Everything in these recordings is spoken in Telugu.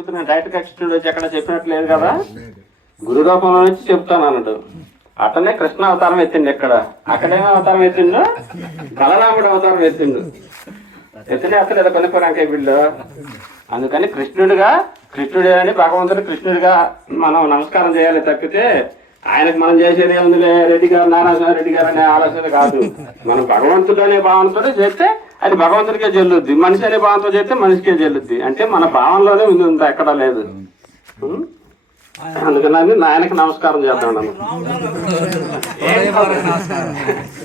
చెబుతున్నాను, డైరెక్ట్ గా కృష్ణుడు వచ్చి ఎక్కడ చెప్పినట్లేదు కదా, గురు రూపంలో నుంచి చెప్తాను అన్నాడు. అట్లనే కృష్ణ అవతారం ఎత్తిండు, ఎక్కడ అక్కడేమో అవతారం ఎత్తిండు, బలరాముడు అవతారం ఎత్తిండు. ఎత్తినే అసలు కొనుక్కోరాక వీళ్ళు. అందుకని కృష్ణుడే అని భగవంతుడు కృష్ణుడిగా మనం నమస్కారం చేయాలి తప్పితే ఆయనకు మనం చేసేది ఏముందిలే రెడ్డి గారు నారాయణ రెడ్డి గారు అనే ఆలోచన కాదు. మనం భగవంతుడు అనే భావనతో చేస్తే అది భగవంతుడికే చెల్లుద్ది, మనిషి అనే భావంతో చేస్తే మనిషికే చెల్లుద్ది. అంటే మన భావనలోనే ఉంది, ఇంత ఎక్కడా లేదు. అందుకని ఆయనకు నమస్కారం చేద్దాం.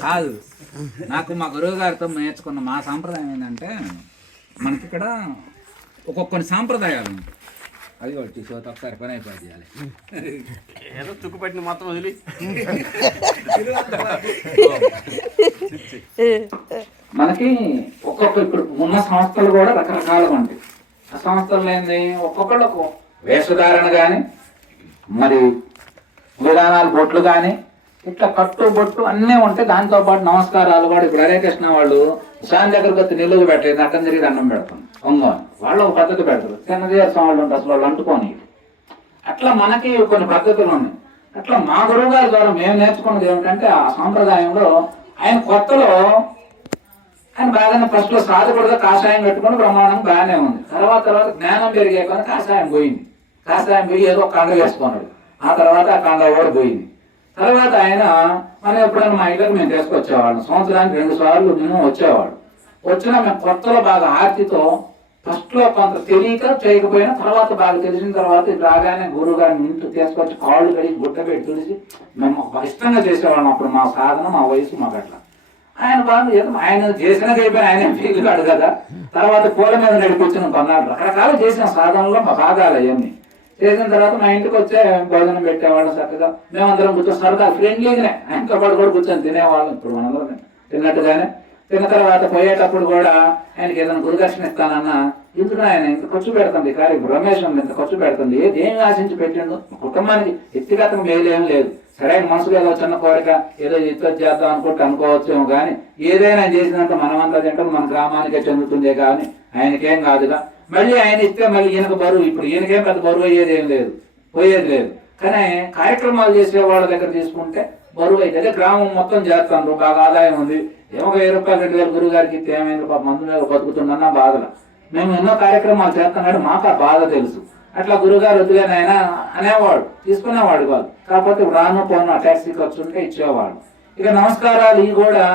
కాదు, నాకు మా గురువు గారితో నేర్చుకున్న మా సాంప్రదాయం ఏంటంటే, మనకి ఇక్కడ కొన్ని సాంప్రదాయాలు ఉంటాయి. అది ఒకటి చూత ఒకసారి పని అయిపోయి చేయాలి, ఏదో తుక్కుపట్టిన మొత్తం వదిలి. మనకి ఇప్పుడు ఉన్న సంస్థలు కూడా రకరకాలుగా ఉంటాయి. ఆ సంస్థలు ఏంది, ఒక్కొక్కళ్ళు వేషధారణ కానీ, మరి విధానాలు బొట్లు కానీ, ఇట్లా కట్టు బొట్టు అన్నీ ఉంటాయి. దాంతో పాటు నమస్కారాలు కూడా. ఇప్పుడు హరే కృష్ణ వాళ్ళు స్వామి దగ్గరకు వచ్చి నిలుగు పెట్టలేదు, అట్టం తిరిగి అన్నం పెడతాం ఒంగోని. వాళ్ళు ఒక పద్ధతి పెడతారు. చిన్నదేశం వాళ్ళు ఉంటారు, అసలు వాళ్ళు అంటుకొని. అట్లా మనకి కొన్ని పద్ధతులు ఉన్నాయి. అట్లా మా గురువు గారి ద్వారా మేము నేర్చుకున్నది ఏమిటంటే, ఆ సాంప్రదాయంలో ఆయన కొత్తలో ఆయన బాగానే ఫస్ట్ లో సాధకుడుగా కాషాయం కట్టుకుని బ్రహ్మాండం బాగానే ఉంది. తర్వాత జ్ఞానం పెరిగే కానీ కాషాయం పోయింది. కాషాయం పోయి ఏదో కండ వేసుకున్నాడు. ఆ తర్వాత ఆ కండ ఓడి పోయింది. తర్వాత ఆయన మనం ఎప్పుడైనా మా ఇంటికి మేము తీసుకొచ్చేవాళ్ళం. సంవత్సరానికి 2 సార్లు మేము వచ్చేవాడు. వచ్చినా మేము కొత్తలో బాగా ఆర్తితో ఫస్ట్ లో కొంత తెలియక చేయకపోయినా, తర్వాత బాగా తెలిసిన తర్వాత రాగానే గురువు గారిని ఇంటికి తీసుకొచ్చి కాళ్ళు కడిగి గుడ్డ పెట్టి తుడిచి మేము ఇష్టంగా చేసేవాళ్ళం. అప్పుడు మా సాధన, మా వయసు మాకు అట్లా. ఆయన బాగా ఆయన చేసినది అయిపోయి ఆయన ఫీల్డ్ కదా. తర్వాత పూల మీద నడిపించిన కొన్నాళ్ళు రకరకాలు చేసిన సాధనలో మా భాగాలు అవన్నీ చేసిన తర్వాత మా ఇంటికి వచ్చే భోజనం పెట్టేవాళ్ళం చక్కగా. మేమందరం కూర్చొని సరదా ఫ్రెండ్లీగానే ఆయనతో పాటు కూడా కూర్చొని తినేవాళ్ళం. ఇప్పుడు మనందరం తిన్నట్టుగానే. తిన్న తర్వాత పోయేటప్పుడు కూడా ఆయనకి ఏదైనా గురుదక్షిణ ఇస్తానన్నా, ఇందులో ఆయన ఇంత ఖర్చు పెడుతుంది, కానీ రమేష్ ఇంత ఖర్చు పెడుతుంది, ఏం ఆశించి పెట్టిండు, కుటుంబానికి వ్యక్తిగతంగా మేలేం లేదు. సరైన మనసులో ఏదో చిన్న కోరిక, ఏదో ఇత్తు చేద్దాం అనుకోవచ్చేమో, కానీ ఏదైనా చేసినంత మనమంతా తింటాం, మన గ్రామానికే చెందుతుందే కానీ ఆయనకేం కాదుగా. మళ్ళీ ఆయన ఇస్తే మళ్ళీ ఈయనకు బరువు. ఇప్పుడు ఈయనకేం పెద్ద బరువు అయ్యేది ఏం లేదు, పోయేది లేదు. కానీ కార్యక్రమాలు చేసే వాళ్ళ దగ్గర తీసుకుంటే బరువు అయితే. అదే గ్రామం మొత్తం చేస్తాను, బాగా ఆదాయం ఉంది, ఏమో 1000 రూపాయలు 2000 గురువు గారికి ఇస్తే ఏమైంది, పాప మందు మీద బతుకుతుందన్న బాధలు. మేము ఎన్నో కార్యక్రమాలు చేస్తున్నాడు, మాకు ఆ బాధ తెలుసు. అట్లా గురువుగారు వద్దులేని ఆయన అనేవాడు, తీసుకునేవాడు కాదు. కాకపోతే రాను పోను ఆ ట్యాక్సీ ఖర్చు ఉంటే ఇచ్చేవాడు. ఇక నమస్కారాలు ఇవి కూడా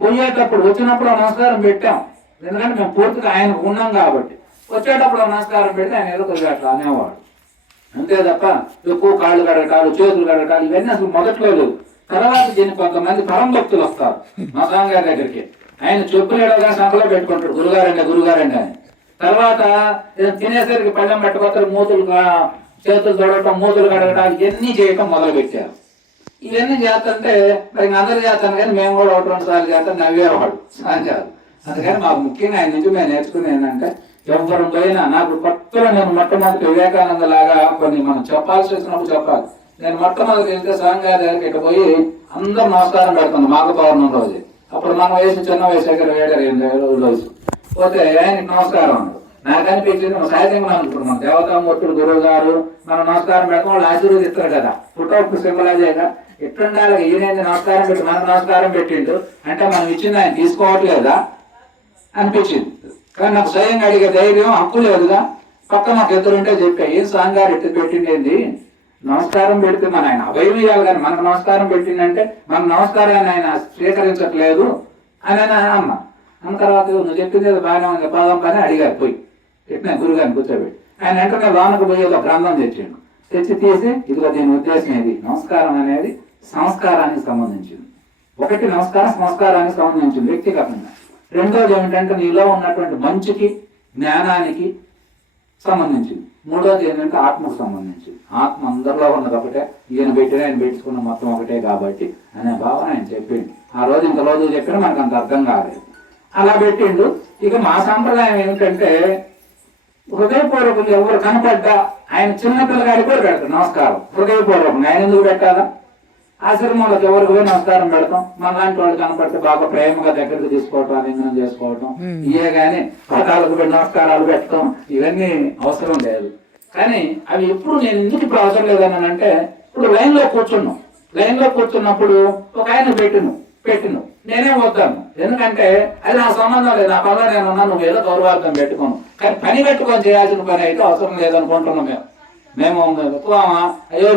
పోయేటప్పుడు వచ్చినప్పుడు నమస్కారం పెట్టాం, ఎందుకంటే మేము పూర్తిగా ఆయనకు ఉన్నాం కాబట్టి. వచ్చేటప్పుడు నమస్కారం పెడితే ఆయన ఏదో కొద్దిగా అట్లా అనేవాడు, అంతే తప్ప ఎక్కువ కాళ్ళు కడగటాలు, చేతులు కడగటాలు ఇవన్నీ అసలు మొదట్లో లేదు. తర్వాత దీన్ని కొంతమంది పరం భక్తులు వస్తారు మా స్వామి గారి దగ్గరికి. ఆయన చెప్పులేడగా సంఖలో పెట్టుకుంటాడు, గురుగారండి అని. తర్వాత తినేసరికి పళ్ళెం పెట్టుకోతారు, మూతులు చేతులు తొడగటం, మూతులు కడగటాలు ఇవన్నీ చేయటం మొదలు పెట్టారు. ఇవన్నీ చేస్తుంటే మరి అందరూ చేస్తాను, కానీ మేము కూడా 1-2 సార్లు చేస్తాం, నవ్వేవాడు సాయంకాలం. అందుకని మాకు ముఖ్యంగా ఆయన నుంచి మేము నేర్చుకుని ఏంటంటే, ఎవరు పోయినా నాకు కొత్తలో నేను మొట్టమొదటి వివేకానంద లాగా కొన్ని మనం చెప్పాల్సి వచ్చినప్పుడు చెప్పాలి. నేను మొట్టమొదటి వెళ్తే స్వామి గారి దగ్గరికి ఇక పోయి అందరూ నమస్కారం పెడుతుంది మాఘ పౌర్ణమి రోజు. అప్పుడు మన వయసు చిన్న వయసు దగ్గర 7 వయసు పోతే ఆయనకి నమస్కారం ఉంది. నాకు అనిపించింది సహజంగా అనుకుంటున్నాం, మన దేవతామూర్తుడు గురువు గారు మనం నమస్కారం పెడతాం, వాళ్ళు ఆశీర్వదిస్తారు కదా, ఫోటోకి సింబలైజేగా ఎట్లుండాలి. ఈయన నమస్కారం పెట్టి మనకు నమస్కారం పెట్టిండు అంటే మనం ఇచ్చింది ఆయన తీసుకోవట్లేదా అనిపించింది. కానీ నాకు స్వయంగా అడిగే ధైర్యం, హక్కు లేదుగా. పక్క మాకు ఎదురుంటే చెప్పా, ఏం స్వామి గారు ఎత్తు పెట్టిండేది, నమస్కారం పెడితే మన ఆయన అభయం ఇవ్వాలి, కానీ మనకు నమస్కారం పెట్టిందంటే మన నమస్కారాన్ని ఆయన స్వీకరించట్లేదు అని అమ్మ అన్న. తర్వాత నువ్వు చెప్పింది బాగానే ఉంది, పాదం పని అడిగారు పోయి ఎట్టినా గురుగారిని కూర్చోబెట్టి. ఆయన వెంటనే లోనకు పోయి ఒక గ్రంథం తెచ్చిండు, తెచ్చి తీసి ఇదిగో దీని ఉద్దేశం ఇది, నమస్కారం అనేది సంస్కారానికి సంబంధించింది. ఒకటి నమస్కారం సంస్కారానికి సంబంధించింది వ్యక్తిగతంగా. రెండోది ఏమిటంటే నీలో ఉన్నటువంటి మంచికి జ్ఞానానికి సంబంధించింది. మూడోది ఏంటంటే ఆత్మకు సంబంధించింది. ఆత్మ అందరిలో ఉన్నది ఒకటే, ఈయన పెట్టిన ఆయన పెట్టుకున్న మొత్తం ఒకటే కాబట్టి అనే భావన ఆయన చెప్పిండు. ఆ రోజు ఇంత రోజు చెప్పినా మనకు అంత అర్థం కాలేదు, అలా పెట్టిండు. ఇక మా సాంప్రదాయం ఏమిటంటే, హృదయపూర్వకంగా ఎవరు కనపడ్డా ఆయన చిన్నపిల్లగాడికి కూడా పెడతారు నమస్కారం హృదయపూర్వకంగా. ఆయన ఎందుకు పెట్టాలా? ఆశ్రమంలోకి ఎవరికి పోయి నమస్కారం పెడతాం. మన లాంటి వాళ్ళు కనపడితే బాగా ప్రేమగా దగ్గరకు తీసుకోవటం, ఆలింగనం చేసుకోవటం, ఇవే గానీ పటాలకు పెట్టి నమస్కారాలు పెట్టడం ఇవన్నీ అవసరం లేదు. కానీ అవి ఎప్పుడు నేను ఎందుకు ఇప్పుడు అవసరం లేదని అంటే, ఇప్పుడు లైన్లో కూర్చున్నప్పుడు ఒక ఆయన పెట్టిను నేనే వద్దాను, ఎందుకంటే అది నా సంబంధం లేదు, నా పనిలో నేను ఉన్నా, నువ్వు ఏదో గౌరవార్థం పెట్టుకోను. కానీ పని పెట్టుకొని చేయాల్సిన పని అయితే అవసరం లేదనుకుంటున్నాం మేము ఎక్కువ. అయ్యో